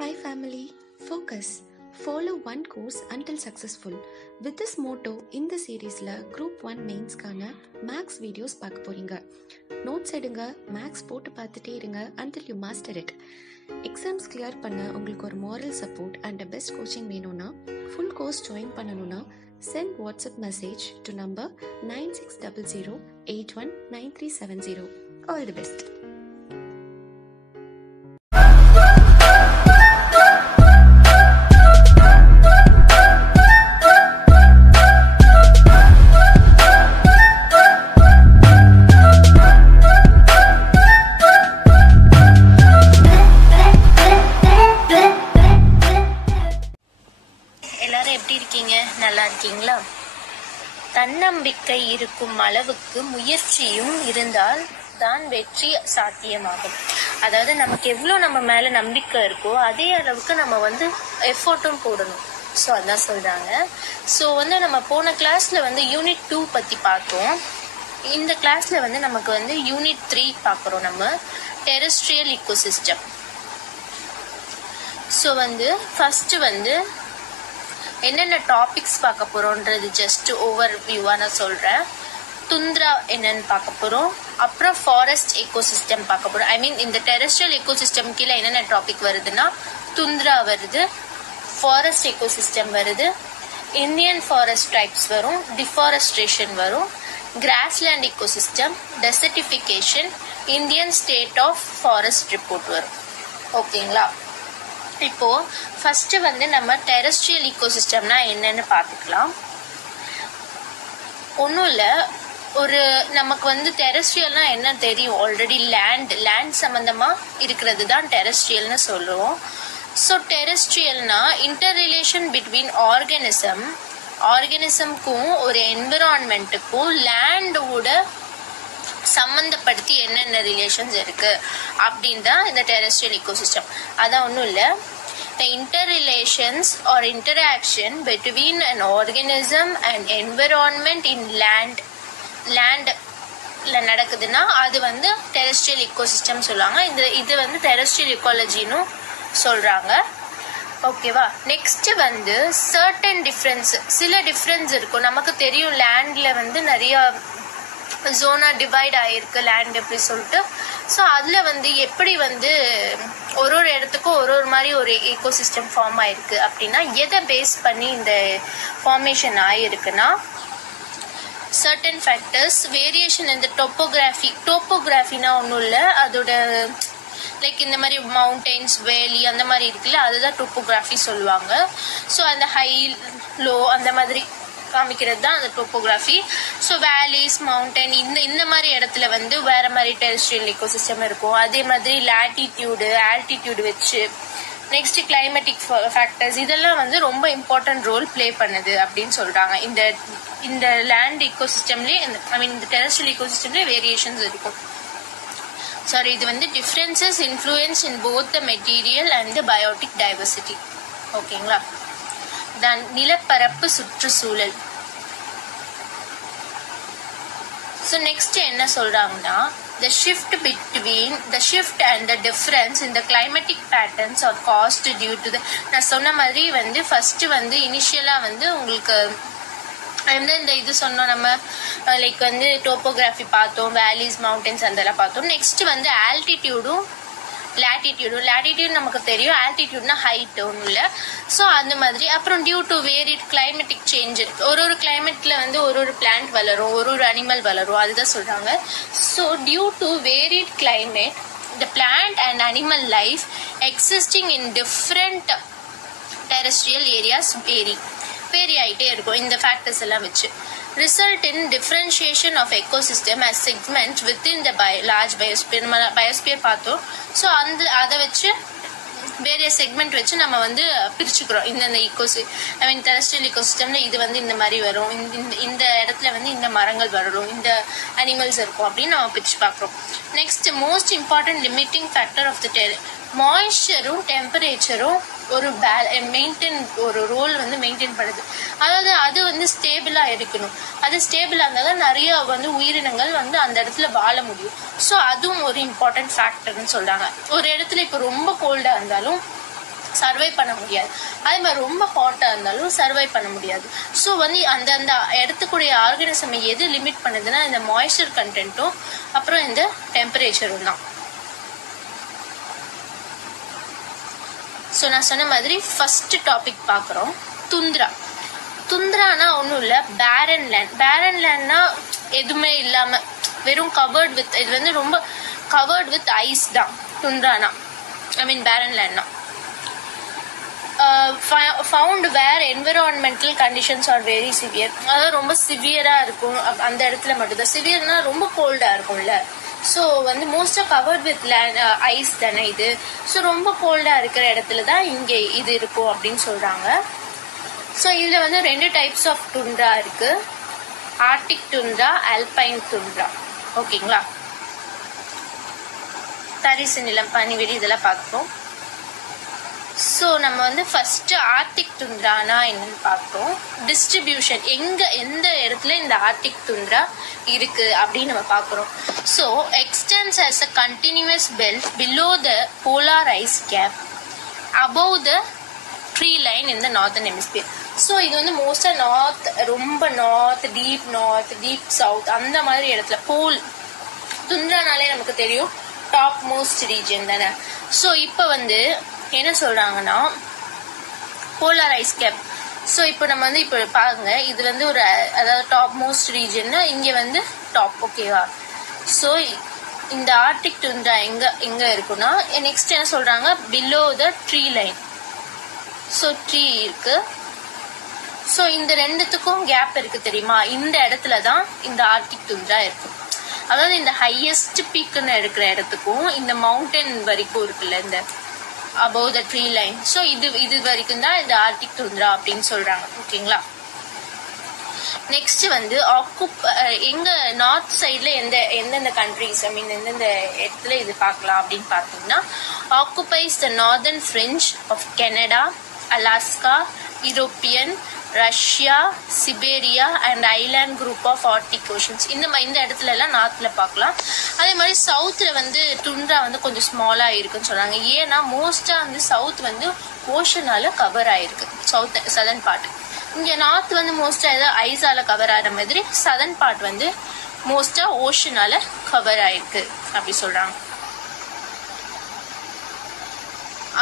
Hi family, focus. Follow one course until successful. With this motto, இந்த சீரீஸ்ல group 1 மெயின்ஸ்க்கான maths videos பார்க்க போறீங்க. Notes எடுங்க, மேக்ஸ் போட்டு பார்த்துட்டே இருங்க until you master it. Exams clear பண்ண உங்களுக்கு ஒரு moral support and a best coaching வேணும்னா full course join பண்ணணும்னா send WhatsApp message to number 9600819370. All the best. எல்லாரும் எப்படி இருக்கீங்க? நல்லா இருக்கீங்களா? தன்னம்பிக்கை இருக்கும் அளவுக்கு முயற்சியும் இருந்தால் தான் வெற்றி சாத்தியமாகும். அதாவது நமக்கு எவ்வளோ நம்ம மேல நம்பிக்கை இருக்கோ அதே அளவுக்கு நம்ம எஃபோர்ட்டும் போடணும். ஸோ அதான் சொல்றாங்க. ஸோ நம்ம போன கிளாஸ்ல யூனிட் 2 பத்தி பார்த்தோம். இந்த கிளாஸ்ல நமக்கு யூனிட் 3 பார்க்குறோம். நம்ம டெரெஸ்ட்ரியல் இக்கோசிஸ்டம். ஸோ ஃபர்ஸ்ட் என்னென்ன டாபிக்ஸ் பார்க்க போறோம்ன்றது ஜஸ்ட் ஓவர் வியூவா நான் சொல்றேன். துந்த்ரா என்னன்னு பார்க்க போறோம். அப்புறம் ஃபாரஸ்ட் எக்கோசிஸ்டம் பார்க்க போறோம். ஐ மீன் இந்த டெரெஸ்ட்ரியல் எக்கோசிஸ்டம் கீழே என்னென்ன டாபிக் வருதுன்னா துந்த்ரா வருது, ஃபாரஸ்ட் எக்கோசிஸ்டம் வருது, இந்தியன் ஃபாரஸ்ட் டைப்ஸ் வரும், டிஃபாரஸ்ட்ரேஷன் வரும், grassland ecosystem, desertification, Indian state of forest report வரும். ஓகேங்களா? இப்போ ஃபர்ஸ்ட் நம்ம டெரெஸ்ட்ரியல் ஈகோசிஸ்டம்னா என்னன்னு பார்த்துக்கலாம். ஒன்றும் இல்லை, ஒரு நமக்கு டெரெஸ்ட்ரியல்னா என்ன தெரியும் ஆல்ரெடி. லேண்ட் சம்பந்தமா இருக்கிறது தான் டெரெஸ்ட்ரியல்னு சொல்லுவோம். ஸோ டெரெஸ்ட்ரியல்னா இன்டர் ரிலேஷன் பிட்வீன் ஆர்கானிசம்க்கும் ஒரு என்விரான்மெண்ட்டுக்கும் லேண்டோட சம்பந்தப்படுத்தி என்னென்ன ரிலேஷன்ஸ் இருக்கு அப்படின்னு தான் இந்த டெரெஸ்ட்ரியல் இக்கோசிஸ்டம். அதான் ஒன்றும் இல்லை, the interrelations or interaction between an organism and environment in landல நடக்குதுன்னா அது டெரெஸ்ட்ரியல் இக்கோசிஸ்டம் சொல்லுவாங்க. இது டெரெஸ்ட்ரியல் இக்காலஜின்னு சொல்றாங்க. ஓகேவா? நெக்ஸ்ட் சர்டன் டிஃப்ரென்ஸ், சில டிஃப்ரென்ஸ் இருக்கும். நமக்கு தெரியும் லேண்ட்ல நிறைய ஜோனா டிவைட் ஆயிருக்கு லேண்ட் எப்படி சொல்லிட்டு. ஸோ அதில் எப்படி ஒரு இடத்துக்கும் ஒரு மாதிரி ஒரு ஈகோசிஸ்டம் ஃபார்ம் ஆயிருக்கு அப்படின்னா எதை பேஸ் பண்ணி இந்த ஃபார்மேஷன் ஆயிருக்குன்னா சர்டன் ஃபேக்டர்ஸ், வேரியேஷன் இந்த டோப்போகிராஃபினா ஒன்றும் இல்லை, அதோட லைக் இந்த மாதிரி மவுண்டெயின்ஸ், வேலி அந்த மாதிரி இருக்குல்ல, அதுதான் டோப்போகிராஃபி சொல்லுவாங்க. ஸோ அந்த ஹை லோ அந்த மாதிரி காமிக்கிறது தான் அந்த டோப்போகிராஃபி. ஸோ வேலிஸ், மவுண்டன் இந்த மாதிரி இடத்துல வேற மாதிரி டெரெஸ்ட்ரியல் எக்கோசிஸ்டம் இருக்கும். அதே மாதிரி லாட்டிடியூடு, ஆல்டிடியூடு வச்சு நெக்ஸ்ட் கிளைமேட்டிக் ஃபேக்டர்ஸ் இதெல்லாம் ரொம்ப இம்பார்ட்டன்ட் ரோல் பிளே பண்ணுது அப்படின்னு சொல்றாங்க. இந்த லேண்ட் இக்கோசிஸ்டம்லேயே ஐ மீன் இந்த டெரெஸ்ட்ரியல் இக்கோசிஸ்டம்லேயே வேரியேஷன்ஸ் இருக்கும். சாரி, இது differences influence in both the material and the biotic diversity. ஓகேங்களா? தான் நிலப்பரப்பு சுற்றுச்சூழல். ஸோ நெக்ஸ்ட் என்ன சொல்றாங்கன்னா the shift and the difference in the climatic patterns are caused due to the நான் சொன்ன மாதிரி ஃபர்ஸ்ட் இனிஷியலா உங்களுக்கு இந்த இது சொன்னோம் நம்ம லைக் டோப்போகிராஃபி பார்த்தோம், வேலிஸ், மவுண்டன்ஸ் அதெல்லாம் பார்த்தோம். நெக்ஸ்ட் ஆல்டிடியூடும் லாட்டிடியூட் நமக்கு தெரியும், ஆல்டிடியூட்னா ஹைட் ஒன்றும் இல்லை. ஸோ அந்த மாதிரி அப்புறம் due to varied climatic change, ஒரு கிளைமேட்ல ஒரு பிளான்ட் வளரும், ஒரு அனிமல் வளரும், அதுதான் சொல்றாங்க. So due to varied climate the plant and animal life existing in different terrestrial areas vary ஆகிட்டே இருக்கும். இந்த ஃபேக்டர்ஸ் எல்லாம் வச்சு result in differentiation of ecosystem as segment within the large biosphere. நம்ம பயோஸ்பியர் பார்த்தோம். ஸோ அதை வச்சு வேரிய செக்மெண்ட் வச்சு நம்ம பிரிச்சுக்கிறோம். இந்த ஐ மீன் டெரெஸ்ட்ரியல் இக்கோசிஸ்டம்ல இது இந்த மாதிரி வரும், இந்த இடத்துல இந்த மரங்கள் வரும், இந்த அனிமல்ஸ் இருக்கும் அப்படின்னு நம்ம பிரிச்சு பார்க்குறோம். Next most important limiting factor of the மாய்ஸ்சரும் டெம்பரேச்சரும் ஒரு ரோல் மெயின்டைன் பண்ணுது. அதாவது அது ஸ்டேபிளா இருக்கணும். அது ஸ்டேபிளா இருந்தால் தான் நிறைய உயிரினங்கள் அந்த இடத்துல வாழ முடியும். ஸோ அதுவும் ஒரு இம்பார்ட்டன்ட் ஃபேக்டர்னு சொல்றாங்க. ஒரு இடத்துல இப்போ ரொம்ப கோல்டா இருந்தாலும் சர்வை பண்ண முடியாது. அதே மாதிரி ரொம்ப ஹாட்டாக இருந்தாலும் சர்வை பண்ண முடியாது. ஸோ வந்து அந்த அந்த இடத்துக்குடைய ஆர்கானிசம் எது லிமிட் பண்ணுதுன்னா இந்த மாய்ஸ்சர் கண்டென்ட்டும் அப்புறம் இந்த டெம்பரேச்சரும் தான். ஸோ நான் சொன்ன மாதிரி ஃபர்ஸ்ட் டாபிக் பார்க்குறோம், துந்திரா. துந்திரானா ஒன்றும் இல்லை, பேரன் லேண்ட். பேரன் லேண்ட்னா எதுவுமே இல்லாமல் வெறும் கவர்ட் வித், இது வந்து ரொம்ப கவர்ட் வித் ஐஸ் தான் துந்திரானா. ஐ மீன் பேரன் லேண்ட்னா found where environmental conditions are very severe. அதாவது ரொம்ப சிவியராக இருக்கும் அந்த இடத்துல மட்டும்தான். சிவியர்னா ரொம்ப கோல்டாக இருக்கும்ல. ஸோ வந்து மோஸ்ட்டாக கவர்ட் வித் ஐஸ் தானே இது. ஸோ ரொம்ப கோல்டாக இருக்கிற இடத்துல தான் இங்கே இது இருக்கும் அப்படின்னு சொல்கிறாங்க. ஸோ இதில் வந்து 2 டைப்ஸ் ஆஃப் துண்ட்ரா இருக்குது, ஆர்டிக் துண்ட்ரா, ஆல்பைன் துண்ட்ரா. ஓகேங்களா? தரிசு நிலம், பனிவெளி இதெல்லாம் பார்ப்போம். ஸோ நம்ம வந்து ஃபர்ஸ்ட் ஆர்டிக் துண்ட்ரானா என்னன்னு பார்ப்போம். டிஸ்ட்ரிபியூஷன், எந்த இடத்துல இந்த ஆர்டிக் துண்ட்ரா இருக்கு அப்படின்னு நம்ம பார்க்குறோம். So extends as a continuous belt below the polar ice cap above the tree line in the northern hemisphere. So இது வந்து மோஸ்டா நார்த், ரொம்ப நார்த், டீப் சவுத் அந்த மாதிரி இடத்துல. போல் துண்ட்ரானாலே நமக்கு தெரியும் டாப் மோஸ்ட் ரீஜன் தானே. ஸோ இப்போ வந்து என்ன சொல்றாங்கன்னா போலார் ஐஸ் கேப். ஸோ இப்போ நம்ம வந்து இப்போ பாருங்க, இது வந்து ஒரு அதாவது டாப் மோஸ்ட் ரீஜன்னா இங்கே வந்து டாப். ஓகேவா? ஸோ இந்த ஆர்டிக் துண்ட்ரா எங்க இருக்குன்னா நெக்ஸ்ட் என்ன சொல்றாங்க, below the tree line. So tree இருக்கு. ஸோ இந்த ரெண்டுத்துக்கும் கேப் இருக்கு தெரியுமா, இந்த இடத்துல தான் இந்த ஆர்டிக் துண்ட்ரா இருக்கும். அதாவது இந்த ஹையஸ்ட் பீக்குன்னு இருக்கிற இடத்துக்கும் இந்த மவுண்டன் வரைக்கும் இருக்குல்ல, இந்த above the tree line. So இது வரைக்கும் தான் இந்த ஆர்டிக் துண்ட்ரா அப்படின்னு சொல்றாங்க. ஓகேங்களா? நெக்ஸ்ட் வந்து எங்க நார்த் சைட்ல எந்தெந்த கண்ட்ரிஸ், ஐ மீன் எந்தெந்த இடத்துல இது பார்க்கலாம் அப்படின்னு பார்த்தீங்கன்னா, occupies the northern fringe of Canada, Alaska, European, Russia, Siberia and island group of Arctic oceans. இந்த இடத்துல எல்லாம் நார்த்ல பார்க்கலாம். அதே மாதிரி சவுத்ல வந்து துண்ட்ரா வந்து கொஞ்சம் ஸ்மாலா இருக்குன்னு சொல்றாங்க. ஏன்னா மோஸ்டா வந்து சவுத் வந்து ஓஷனால கவர் ஆயிருக்கு, சதர்ன் பார்ட். இங்க நார்த் வந்து மோஸ்டா ஏதாவது ஐஸால கவர் ஆகிற மாதிரி, சதர்ன் பார்ட் வந்து மோஸ்டா ஓஷனால கவர் ஆயிருக்கு அப்படி சொல்றாங்க.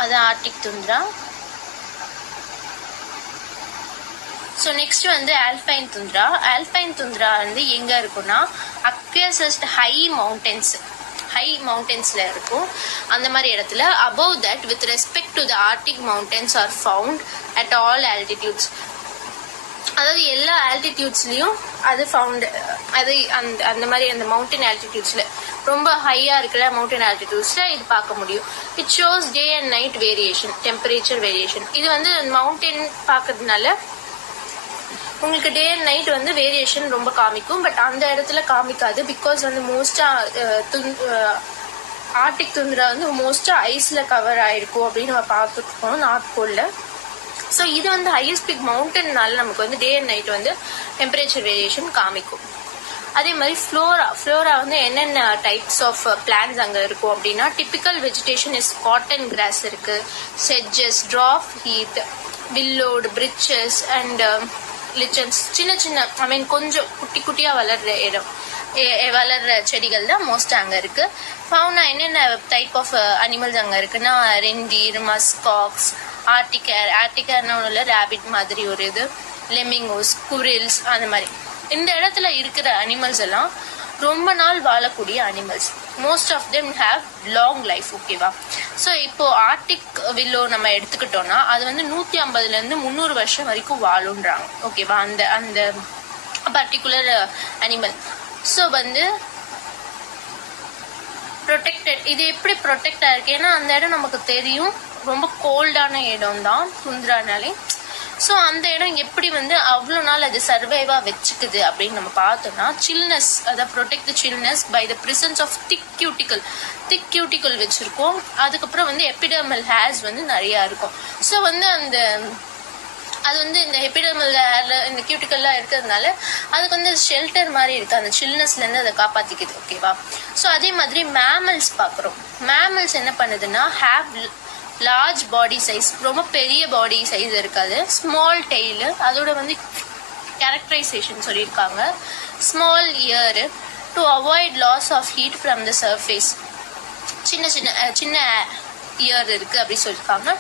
அது ஆர்டிக் துண்ட்ரா. ஸோ நெக்ஸ்ட் வந்து ஆல்பைன் துண்ட்ரா. ஆல்பைன் துண்ட்ரா வந்து எங்க இருக்குன்னா அக்வசஸ்ட் ஹை மவுண்டன்ஸ்ல இருக்கும். அந்த மாதிரி இடத்துல above that with respect to the Arctic mountains are found at all altitudes. அதாவது எல்லா ஆல்டிடியூட்ஸ்லயும் அது ஃபவுண்ட். அது அந்த மாதிரி அந்த மவுண்டன் ஆல்டிடியூட்ஸ்ல ரொம்ப ஹையா இருக்கிற மவுண்டன் ஆல்டிடியூட்ஸ்ல இது பார்க்க முடியும். It shows day and night variation, temperature variation. இது வந்து மவுண்டன் பார்க்கறதுனால உங்களுக்கு டே அண்ட் நைட் வந்து வேரியேஷன் ரொம்ப காமிக்கும். பட் அந்த இடத்துல காமிக்காது. பிகாஸ் வந்து மோஸ்டா ஆர்டிக் துண்ட்ரா வந்து மோஸ்டா ஐஸ்ல கவர் ஆயிருக்கும் அப்படின்னு நம்ம பார்த்துருக்கோம் நார்த் போல்ல. ஸோ இது வந்து ஹையஸ்ட் பீக் மவுண்டன்னால நமக்கு வந்து டே அண்ட் நைட் வந்து டெம்பரேச்சர் வேரியேஷன் காமிக்கும். அதே மாதிரி ஃப்ளோரா வந்து என்னென்ன டைப்ஸ் ஆஃப் பிளான்ஸ் அங்கே இருக்கும் அப்படின்னா, typical vegetation is cotton cross இருக்கு, செட்ஜஸ், ட்ராஃப் ஹீத், வில்லோடு, பிரிச்சஸ் அண்ட் லிச்சன்ஸ். சின்ன ஐ மீன் கொஞ்சம் குட்டியா வளர்ற செடிகள் தான் மோஸ்ட் அங்க இருக்கு. ஃபவுனா என்னென்ன டைப் ஆஃப் அனிமல்ஸ் அங்க இருக்குன்னா, ரெண்டீர், மஸ்காக்ஸ், ஆர்டிகர்னா ஒன்றும் ரேபிட் மாதிரி ஒரு இது, லெமிங்கோஸ், குரில்ஸ், அந்த மாதிரி. இந்த இடத்துல இருக்கிற அனிமல்ஸ் எல்லாம் ரொம்ப நாள் வாழக்கூடிய animals. Most of them have long life. ஓகேவா? ஸோ இப்போ ஆர்டிக் வில்லோ நம்ம எடுத்துக்கிட்டோம்னா அது வந்து 150 to 300 வருஷம் வரைக்கும் வாழுன்றாங்க. ஓகேவா? அந்த பர்டிகுலர் அனிமல். ஸோ வந்து ப்ரொடெக்டட். இது எப்படி ப்ரொடெக்ட் ஆயிருக்கு? ஏன்னா அந்த இடம் நமக்கு தெரியும் ரொம்ப கோல்டான இடம் தான் துண்ட்ரானாலே. ஸோ அந்த இடம் எப்படி வந்து அவ்வளோ நாள் அது சர்வைவா வச்சுக்குது அப்படின்னு நம்ம பார்த்தோம்னா, சில்னஸ், அதை protect chillness by the presence of thick cuticle வச்சிருக்கோம். அதுக்கப்புறம் வந்து எபிடர்மல் ஹேர்ஸ் வந்து நிறைய இருக்கும். ஸோ வந்து அது வந்து இந்த எபிடர்மல் ஹேர்ல இந்த கியூட்டிக்கல்லாம் இருக்கிறதுனால அதுக்கு வந்து ஷெல்டர் மாதிரி இருக்கு, அந்த சில்னஸ்ல இருந்து அதை காப்பாத்திக்குது. ஓகேவா? ஸோ அதே மாதிரி மேமல்ஸ் பார்க்குறோம். மேமல்ஸ் என்ன பண்ணுதுன்னா லார்ஜ் பாடி சைஸ், ரொம்ப பெரிய பாடி சைஸ் இருக்காது. ஸ்மால் டெய்லு, அதோட வந்து கேரக்டரைசேஷன் சொல்லியிருக்காங்க. Small ear to avoid loss of heat from the surface, சின்ன இயர் இருக்கு அப்படி சொல்லியிருக்காங்க.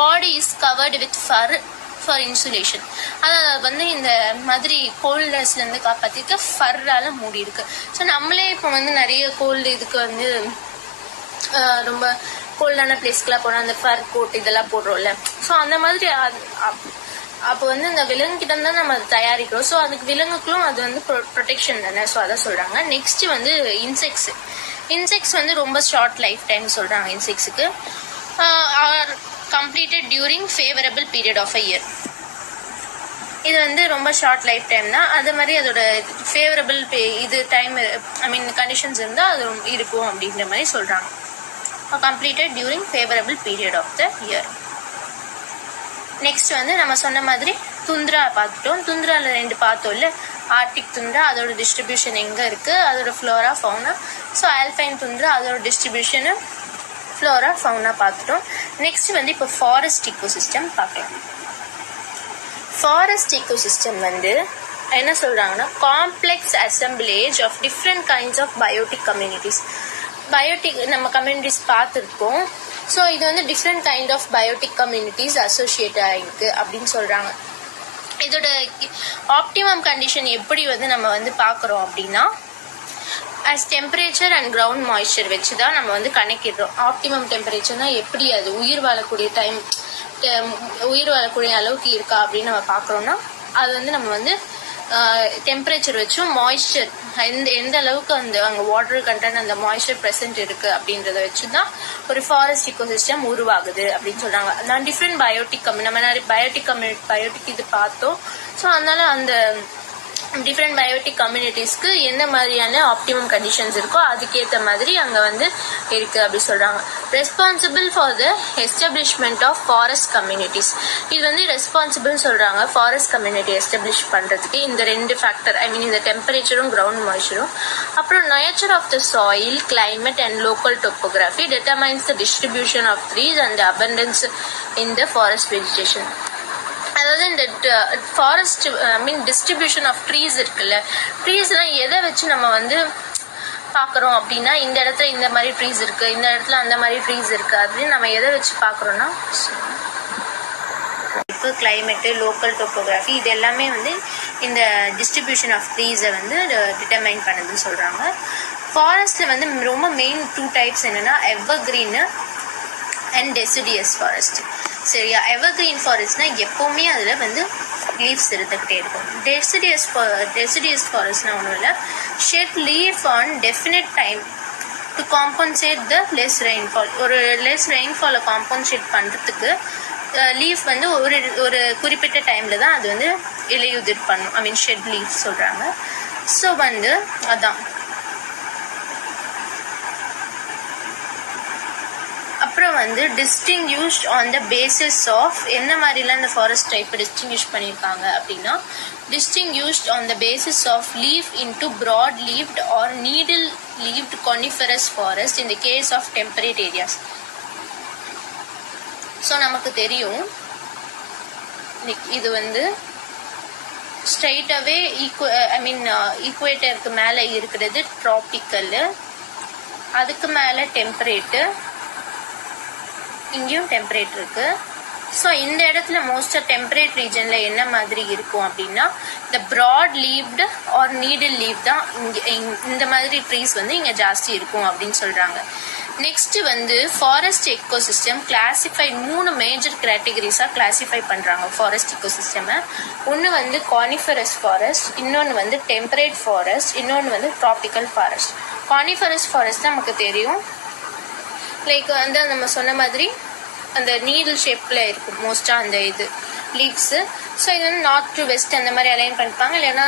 Body is covered with fur for insulation, அதாவது வந்து இந்த மாதிரி கோல்ட்னஸ்லேருந்து காப்பாற்றிக்க ஃபர்ரால் மூடி இருக்கு. ஸோ நம்மளே இப்போ வந்து நிறைய கோல்டு இதுக்கு வந்து ரொம்ப கோல்டான பிளேஸ்க்கெலாம் போனால் அந்த ஃபர் கோட் இதெல்லாம் போடுறோம்ல. ஸோ அந்த மாதிரி அப்போ வந்து இந்த விலங்குகிட்ட தான் நம்ம அதை தயாரிக்கிறோம். ஸோ அதுக்கு விலங்குகளும் அது வந்து ப்ரொடெக்ஷன் தானே. ஸோ அதை சொல்கிறாங்க. நெக்ஸ்ட் வந்து இன்செக்ட்ஸ் வந்து ரொம்ப ஷார்ட் லைஃப் டைம் சொல்கிறாங்க. இன்செக்ட்ஸுக்கு are completed during favourable period of a year. இது வந்து ரொம்ப ஷார்ட் லைஃப் டைம் தான். அது மாதிரி அதோட ஃபேவரபிள் இது டைம் கண்டிஷன்ஸ் இருந்தால் அது இருக்கும் அப்படின்ற மாதிரி சொல்கிறாங்க. Completed during favourable period of the year. Next வந்து நம்ம சொன்ன மாதிரி துந்திரா பார்த்துட்டோம். துந்திராவில் 2 பார்த்தோம்ல, ஆர்டிக் துந்திரா அதோட டிஸ்ட்ரிபியூஷன் எங்கே இருக்குது, அதோட flora fauna. So alpine tundra அதோட டிஸ்ட்ரிபியூஷனு ஃப்ளோரா ஃபவுனா பார்த்துட்டோம். நெக்ஸ்ட் வந்து இப்போ ஃபாரஸ்ட் ஈகோசிஸ்டம் பார்க்கலாம். ஃபாரஸ்ட் ஈகோசிஸ்டம் வந்து என்ன சொல்கிறாங்கன்னா complex assemblage of different kinds of biotic communities. நம்ம கம்யூனிட்டிஸ் பார்த்துருக்கோம். ஸோ இது வந்து different kind of biotic communities associate ஆகிருக்கு அப்படின்னு சொல்கிறாங்க. இதோட ஆப்டிமம் கண்டிஷன் எப்படி வந்து நம்ம வந்து பார்க்குறோம் அப்படின்னா as temperature and ground moisture வச்சு தான் நம்ம வந்து கணக்கிடுறோம். ஆப்டிமம் டெம்பரேச்சர்னா எப்படி அது உயிர் வாழக்கூடிய அளவுக்கு இருக்கா அப்படின்னு நம்ம பார்க்குறோம்னா அது வந்து நம்ம வந்து டெம்பரேச்சர் வச்சும் மாய்ஸ்சர் எந்த அளவுக்கு அங்கே வாட்டர் கண்டென்ட் அந்த மாய்ஸ்சர் ப்ரெசென்ட் இருக்கு அப்படின்றத வச்சு தான் ஒரு ஃபாரஸ்ட் ஈகோசிஸ்டம் உருவாகுது அப்படின்னு சொல்றாங்க. நான் டிஃப்ரெண்ட் பயோட்டிக் பயோட்டிக் இது பார்த்தோம். ஸோ அதனால அந்த டிஃப்ரெண்ட் பயோட்டிக் கம்யூனிட்டிஸ்க்கு என்ன மாதிரியான ஆப்டிமம் கண்டிஷன்ஸ் இருக்கோ அதுக்கேற்ற மாதிரி அங்கே வந்து இருக்கு அப்படி சொல்றாங்க. Responsible for the establishment of forest communities, இது வந்து ரெஸ்பான்சிபிள் சொல்றாங்க ஃபாரஸ்ட் கம்யூனிட்டி எஸ்டாப்ளிஷ் பண்றதுக்கு இந்த 2 ஃபேக்டர், இந்த டெம்பரேச்சரும் கிரவுண்ட் மாய்ஸ்சரும். அப்புறம் nature of the soil, climate and local topography determines the distribution of trees and the abundance in the forest vegetation. அதாவது இந்த ஃபாரஸ்ட் டிஸ்ட்ரிபியூஷன் ஆஃப் ட்ரீஸ் இருக்குல்ல, ட்ரீஸ்லாம் எதை வச்சு நம்ம வந்து பார்க்குறோம் அப்படின்னா இந்த இடத்துல இந்த மாதிரி ட்ரீஸ் இருக்கு, இந்த இடத்துல அந்த மாதிரி ட்ரீஸ் இருக்கு அப்படின்னு நம்ம எதை வச்சு பார்க்குறோன்னா இப்போ கிளைமேட்டு, லோக்கல் டோபோகிராஃபி இது எல்லாமே வந்து இந்த டிஸ்ட்ரிபியூஷன் ஆஃப் ட்ரீஸை வந்து டிட்டர்மைன் பண்ணுதுன்னு சொல்கிறாங்க. ஃபாரஸ்ட்டில் வந்து ரொம்ப மெயின் 2 டைப்ஸ் என்னென்னா எவர்கிரீன் அண்ட் டெசிடியஸ் ஃபாரஸ்ட். சரியா, எவர்கிரீன் ஃபாரஸ்ட்னா எப்போவுமே அதில் வந்து லீவ்ஸ் இருந்துக்கிட்டே இருக்கும். டெசிடியஸ் ஃபாரஸ்ட்னா ஒன்றும் இல்லை, shed leaf on definite time to compensate the less rainfall. ஒரு லெஸ் ரெயின்ஃபாலை காம்பன்சேட் பண்ணுறதுக்கு லீஃப் வந்து ஒரு குறிப்பிட்ட டைமில் தான் அது வந்து இலையுதிர் பண்ணும். ஷெட் லீஃப் சொல்கிறாங்க. ஸோ வந்து அதான். அப்புறம் வந்து distinguished on the basis of என்ன மாதிரிலாம் இந்த ஃபாரஸ்ட் டைப்பை டிஸ்டிங்யூஷ் பண்ணியிருக்காங்க அப்படின்னா distinguished on the basis of leaf into broad leaved or needle leaved coniferous forest in the case of temperate areas. So நமக்கு தெரியும் இது வந்து ஸ்ட்ரைட்டாகவே ஈக்குவேட்டருக்கு மேலே இருக்கிறது ட்ராபிக்கல், அதுக்கு மேலே டெம்பரேட்டு, இங்கேயும் டெம்பரேட் இருக்கு. ஸோ இந்த இடத்துல மோஸ்ட்டாக டெம்பரேட் ரீஜனில் என்ன மாதிரி இருக்கும் அப்படின்னா இந்த broad leaved or needle leaf தான் இந்த மாதிரி ட்ரீஸ் வந்து இங்கே ஜாஸ்தி இருக்கும் அப்படின்னு சொல்கிறாங்க. நெக்ஸ்ட் வந்து ஃபாரஸ்ட் எக்கோசிஸ்டம் கிளாசிஃபைட் 3 மேஜர் கேட்டகரிஸாக கிளாசிஃபை பண்ணுறாங்க ஃபாரஸ்ட் எக்கோசிஸ்டமை. ஒன்று வந்து கானிஃபரஸ் ஃபாரஸ்ட், இன்னொன்று வந்து டெம்பரேட் ஃபாரஸ்ட், இன்னொன்று வந்து ட்ராபிக்கல் ஃபாரஸ்ட். கானிஃபரஸ் ஃபாரஸ்ட் நமக்கு தெரியும், லைக் வந்து நம்ம சொன்ன மாதிரி அந்த நீடில் ஷேப்பில் இருக்கும் மோஸ்ட்டாக அந்த இது லீவ்ஸு. ஸோ இது வந்து நார்த் டு வெஸ்ட் அந்த மாதிரி அலைன் பண்ணிருப்பாங்க, இல்லைன்னா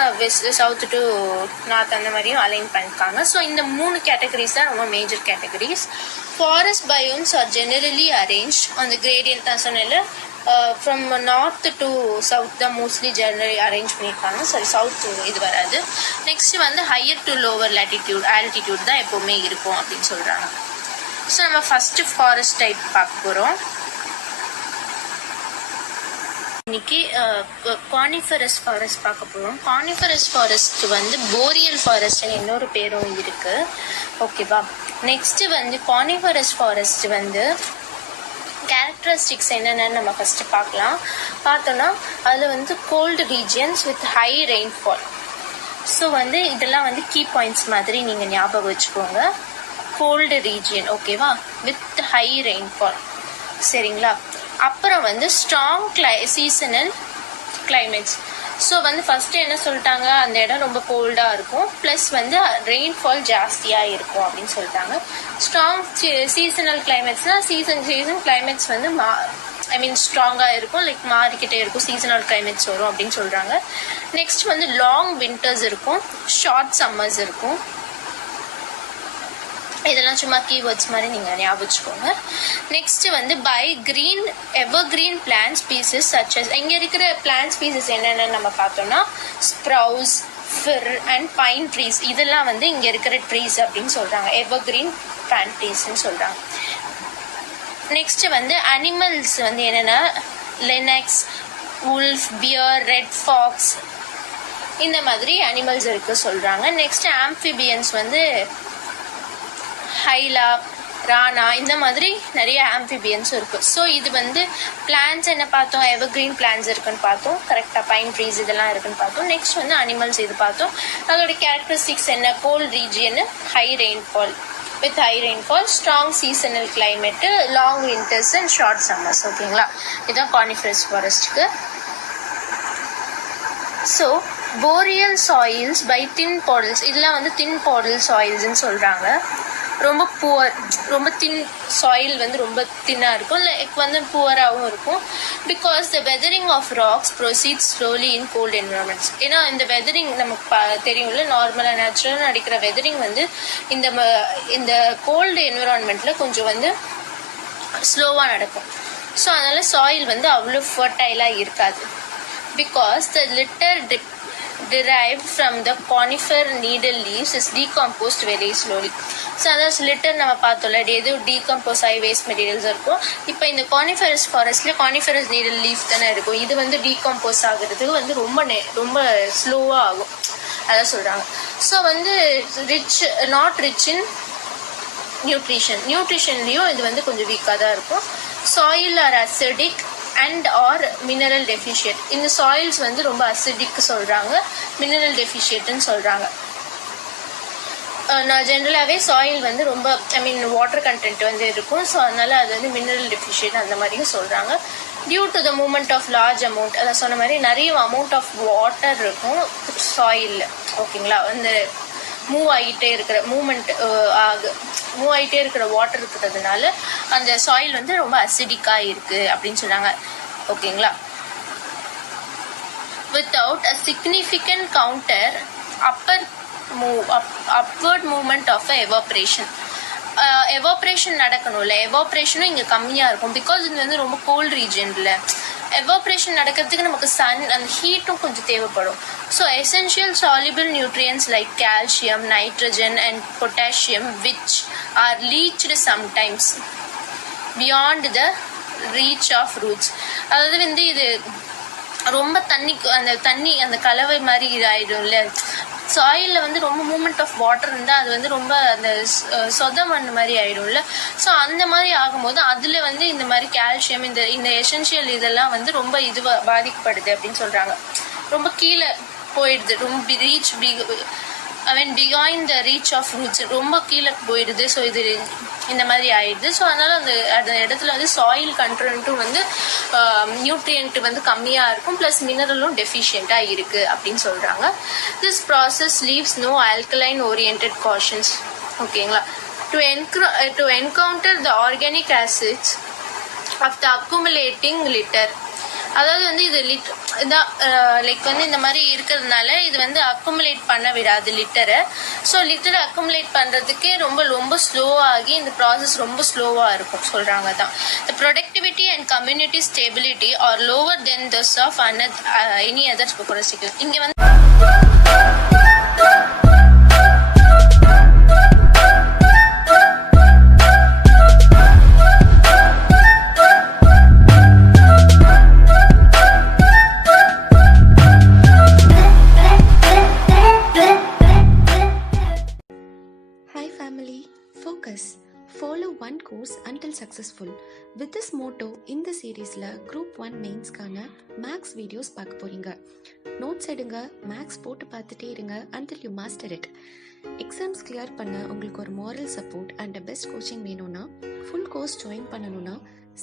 சவுத் டு நார்த் அந்த மாதிரியும் அலைன் பண்ணிருக்காங்க. ஸோ இந்த 3 கேட்டகரிஸ் தான் ரொம்ப major categories. Forest biomes are generally arrange அந்த கிரேடியன்ட் தான் சொன்னேன்ல, ஃப்ரம் நார்த் டு சவுத் தான் மோஸ்ட்லி ஜெனரலி அரேஞ்ச் பண்ணியிருப்பாங்க. சாரி, சவுத் இது வராது. நெக்ஸ்ட் வந்து ஹையர் டு லோவர் ஆல்டிடியூட் தான் எப்போவுமே இருக்கும் அப்படின்னு சொல்கிறாங்க. ஸோ நம்ம ஃபஸ்ட்டு ஃபாரஸ்ட் டைப் பார்க்க போகிறோம். இன்னைக்கு கானிஃபரஸ் ஃபாரஸ்ட் பார்க்க போகிறோம். கானிஃபரஸ் ஃபாரஸ்ட் வந்து போரியல் ஃபாரஸ்ட்னு இன்னொரு பேரும் இருக்கு. ஓகேவா. நெக்ஸ்ட் வந்து கானிஃபரஸ் ஃபாரஸ்ட் வந்து கேரக்டரிஸ்டிக்ஸ் என்னென்னு நம்ம ஃபஸ்ட்டு பார்க்கலாம். பார்த்தோன்னா அதில் வந்து cold regions with high rainfall. So வந்து இதெல்லாம் வந்து கீ பாயிண்ட்ஸ் மாதிரி நீங்கள் ஞாபகம் வச்சுக்கோங்க. கோல்டு ரீஜியன், ஓகேவா, வித் ஹை ரெயின்ஃபால். சரிங்களா. அப்புறம் வந்து ஸ்ட்ராங் சீசனல் கிளைமேட்ஸ். ஸோ வந்து ஃபஸ்ட்டு என்ன சொல்லிட்டாங்க, அந்த இடம் ரொம்ப கோல்டாக இருக்கும், ப்ளஸ் வந்து ரெயின்ஃபால் ஜாஸ்தியாக இருக்கும் அப்படின்னு சொல்லிட்டாங்க. ஸ்ட்ராங் சீசனல் கிளைமேட்ஸ்னால் சீசன் கிளைமேட்ஸ் வந்து ஸ்ட்ராங்காக இருக்கும், லைக் மாறிக்கிட்டே இருக்கும், சீசனல் கிளைமேட்ஸ் வரும் அப்படின்னு சொல்கிறாங்க. நெக்ஸ்ட் வந்து லாங் வின்டர்ஸ் இருக்கும், ஷார்ட் சம்மர்ஸ் இருக்கும். இதெல்லாம் சும்மா கீவேர்ட்ஸ் மாதிரி நீங்கள் ஞாபகம் வச்சுக்கோங்க. நெக்ஸ்ட் வந்து by green evergreen plant species such as. இங்கே இருக்கிற பிளான்ட் ஸ்பீசஸ் என்னென்னு நம்ம பார்த்தோம்னா spruce, fir and pine trees. இதெல்லாம் வந்து இங்கே இருக்கிற ட்ரீஸ் அப்படின்னு சொல்கிறாங்க, எவர் கிரீன் பிளான்ட் ட்ரீஸ்ன்னு சொல்கிறாங்க. நெக்ஸ்ட் வந்து அனிமல்ஸ் வந்து என்னென்னா lynx, wolf, bear, red fox, இந்த மாதிரி அனிமல்ஸ் இருக்கு சொல்கிறாங்க. நெக்ஸ்ட் ஆம்ஃபிபியன்ஸ் வந்து ஹைலா, ரானா, இந்த மாதிரி நிறைய ஆம்ஃபிபியன்ஸ் இருக்குது. ஸோ இது வந்து பிளான்ஸ் என்ன பார்த்தோம், எவர் கிரீன் பிளான்ஸ் இருக்குன்னு பார்த்தோம், கரெக்டாக பைன் ட்ரீஸ் இதெல்லாம் இருக்குன்னு பார்த்தோம். நெக்ஸ்ட் வந்து அனிமல்ஸ் இது பார்த்தோம். அதோட கேரக்டரிஸ்டிக்ஸ் என்ன, cold region, high rainfall with high rainfall, strong seasonal climate, long winters and short summers. ஓகேங்களா. இதுதான் கானிஃபரஸ் ஃபாரஸ்ட்டுக்கு. So boreal soils by thin podzols. இதெல்லாம் வந்து தின் பாடல் சாயில்ஸ்ன்னு சொல்கிறாங்க. ரொம்ப புவர், ரொம்ப தின் சாயில் வந்து ரொம்ப தின்னாக இருக்கும், லைக் வந்து புவராகவும் இருக்கும். Because the weathering of rocks proceed slowly in cold environments. ஏன்னா இந்த வெதரிங் நமக்கு தெரியும்ல, நார்மலாக நேச்சுரலாக நடிக்கிற வெதரிங் வந்து இந்த கோல்டு என்விரான்மெண்ட்டில் கொஞ்சம் வந்து ஸ்லோவாக நடக்கும். ஸோ அதனால் சாயில் வந்து அவ்வளோ ஃபர்டைலாக இருக்காது. Because the litre derived from the conifer needle leaves is decomposed very slowly. So அதாவது லிட்டர் நம்ம பார்த்தோம்ல, எது டீகம்போஸ் ஆகி வேஸ்ட் மெட்டீரியல்ஸ் இருக்கும். இப்போ இந்த கானிஃபரஸ் ஃபாரஸ்ட்ல கானிஃபரஸ் நீடல் லீஃப் தானே இருக்கும், இது வந்து டீகம்போஸ் ஆகுறதுக்கு வந்து ரொம்ப ஸ்லோவாக ஆகும், அதான் சொல்கிறாங்க. ஸோ வந்து நாட் ரிச் இன் நியூட்ரிஷன்லேயும் இது வந்து கொஞ்சம் வீக்காக தான் இருக்கும். Soil are acidic and are mineral deficient. இந்த சாயில்ஸ் வந்து ரொம்ப அசிடிக் சொல்கிறாங்க, மினரல் டெஃபிஷியன்ட்னு சொல்கிறாங்க. நான் ஜென்ரலாகவே சாயில் வந்து ரொம்ப வாட்டர் கண்டென்ட் வந்து இருக்கும். ஸோ அதனால் அது வந்து மினரல் டெஃபிஷியன்ட் அந்த மாதிரியும் சொல்கிறாங்க. Due to the movement of large amount, அதை சொன்ன மாதிரி நிறைய அமௌண்ட் ஆஃப் வாட்டர் இருக்கும் சாயிலில். ஓகேங்களா. அந்த மூவ் ஆகிட்டே இருக்கிற வாட்டர் இருக்கிறதுனால அந்த சாயில் வந்து ரொம்ப அசிடிக்காக இருக்குது அப்படின்னு சொன்னாங்க. ஓகேங்களா. Without a significant counter upward movement of evaporation. Evaporation நடக்கணும்ல, எவாப்ரேஷனும் இங்கே கம்மியாக இருக்கும். பிகாஸ் இது வந்து ரொம்ப கோல்ட் ரீஜனில் எவாப்ரேஷன் நடக்கிறதுக்கு நமக்கு அந்த ஹீட்டும் கொஞ்சம் தேவைப்படும். So essential soluble nutrients like calcium, nitrogen and potassium which are leached sometimes beyond the reach of roots. அதாவது வந்து இது ரொம்ப அந்த கலவை மாதிரி இதாயிடும்ல, சாயிலில் வந்து ரொம்ப மூமெண்ட் ஆஃப் வாட்டர் இருந்தால் அது வந்து ரொம்ப அந்த சொத மண் மாதிரி ஆகிடும்ல. ஸோ அந்த மாதிரி ஆகும்போது அதில் வந்து இந்த மாதிரி கால்சியம், இந்த எசென்ஷியல் இதெல்லாம் வந்து ரொம்ப பாதிக்கப்படுது அப்படின்னு சொல்கிறாங்க. ரொம்ப கீழே போயிடுது, ரொம்ப beyond the reach of roots, ரொம்ப கீழே போயிடுது. ஸோ இது இந்த மாதிரி ஆயிடுது. ஸோ அதனால் அந்த இடத்துல வந்து சாயில் கண்டென்ட்டும் வந்து நியூட்ரியன்ட் வந்து கம்மியாக இருக்கும், ப்ளஸ் மினரலும் டெஃபிஷியண்ட்டாக இருக்குது அப்படின்னு சொல்கிறாங்க. This process leaves no alkaline oriented cations. ஓகேங்களா. To encounter the organic acids of the accumulating litter. அதாவது வந்து இது இதான் லைக் வந்து இந்த மாதிரி இருக்கிறதுனால இது வந்து அக்குமுலேட் பண்ண விடாது லிட்டரை. ஸோ லிட்டரை அக்குமுலேட் பண்ணுறதுக்கே ரொம்ப ஸ்லோவாகி இந்த ப்ராசஸ் ரொம்ப ஸ்லோவாக இருக்கும் சொல்கிறாங்க தான். The productivity and community stability are lower than those of any other ஸ்போக்கோரசிக்கல். இங்கே வந்து family, focus. Follow one course until successful. With this motto, இந்த சீரீஸ்ல குரூப் 1 மெயின்ஸ்க்கான மேக்ஸ் வீடியோஸ் பார்க்க போறீங்க. நோட்ஸ் எடுங்க, மேக்ஸ் போட்டு பார்த்துட்டே இருங்க until you master it. Exams clear பண்ண உங்களுக்கு ஒரு moral support and a best coaching வேணும்னா ஃபுல் கோர்ஸ் ஜாயின் பண்ணணும்னா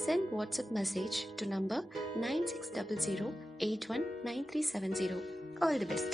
send WhatsApp message to number 9600819370. All the best.